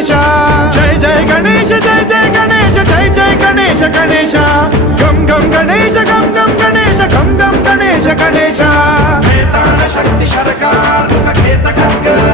గణేశ జై జై గణేశ జై జై గణేశ జై జై గణేశ గణేశ గం గం గణేశ గం గం గణేశ గం గం గణేశ గణేశ వేతాళ శక్తి సర్కార్ ఖేత